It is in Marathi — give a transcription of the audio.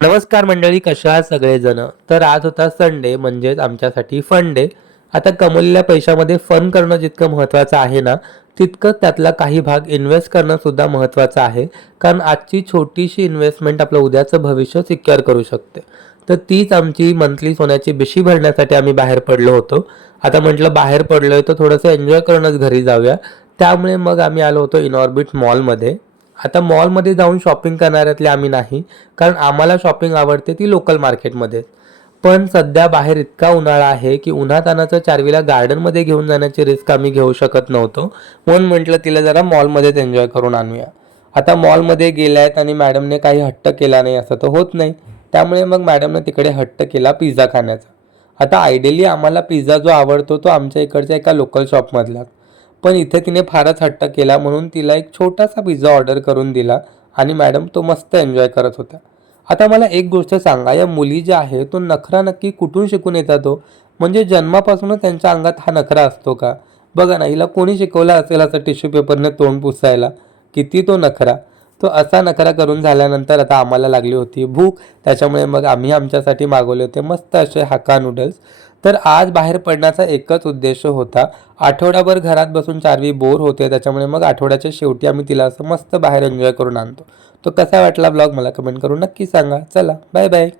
नमस्कार मंडळी, कशा आहात सगळेजण. तर आज होता संडे, म्हणजेच आमच्यासाठी फन डे. आता कमवलेल्या पैशामध्ये फन करणं जितकं महत्त्वाचं आहे ना, तितकं त्यातला काही भाग इन्व्हेस्ट करणं सुद्धा महत्त्वाचं आहे. कारण आजची छोटीशी इन्व्हेस्टमेंट आपलं उद्याचं भविष्य सिक्युअर करू शकते. तर तीच आमची मंथली सोन्याची बिशी भरण्यासाठी आम्ही बाहेर पडलो होतो. आता म्हटलं बाहेर पडलोय तर थोडंसं एन्जॉय करूनच घरी जाऊया. त्यामुळे मग आम्ही आलो होतो इनऑर्बिट मॉलमध्ये. आता मॉलमध्ये जाऊन शॉपिंग करणाऱ्यातले आम्ही नाही, कारण आम्हाला शॉपिंग आवडते ती लोकल मार्केटमध्ये. पण सध्या बाहेर इतका उन्हाळा आहे की उन्हातानाचं चारवीला गार्डनमध्ये घेऊन जाण्याची रिस्क आम्ही घेऊ शकत नव्हतो. म्हणून म्हटलं तिला जरा मॉलमध्येच एन्जॉय करून आणूया. आता मॉलमध्ये गेल्यात आणि मॅडमने काही हट्ट केला नाही असं तर होत नाही. त्यामुळे मग मॅडमने तिकडे हट्ट केला पिझ्झा खाण्याचा. आता आयडियली आम्हाला पिझ्झा जो आवडतो तो आमच्या इकडच्या एका लोकल शॉपमधला. पण इथे तिने फारच हट्ट केला म्हणून तिला एक छोटासा पिझ्झा ऑर्डर करून दिला आणि मॅडम तो मस्त एन्जॉय करत होत्या. आता मला एक गोष्ट सांगा, या मुली ज्या आहे तो नखरा नक्की कुठून शिकून येतात हो? म्हणजे जन्मापासूनच त्यांच्या अंगात हा नखरा असतो का? बघा ना, हिला कोणी शिकवला असेल असं टिश्यू पेपरने तोंड पुसायला? किती तो नखरा. तो असा नखरा करून झाल्यानंतर आता आम्हाला लागली होती भूक. त्याच्यामुळे मग आम्ही आमच्यासाठी मागवले होते मस्त असे हाका नूडल्स. तर आज बाहेर पडण्याचा एकच उद्देश होता. आठवडाभर घरात बसून चारवी बोर होते, त्याच्यामुळे मग आठवड्याच्या शेवटी आम्ही तिला असं मस्त बाहेर एन्जॉय करून आणतो. तो कसा वाटला ब्लॉग मला कमेंट करून नक्की सांगा. चला, बाय बाय.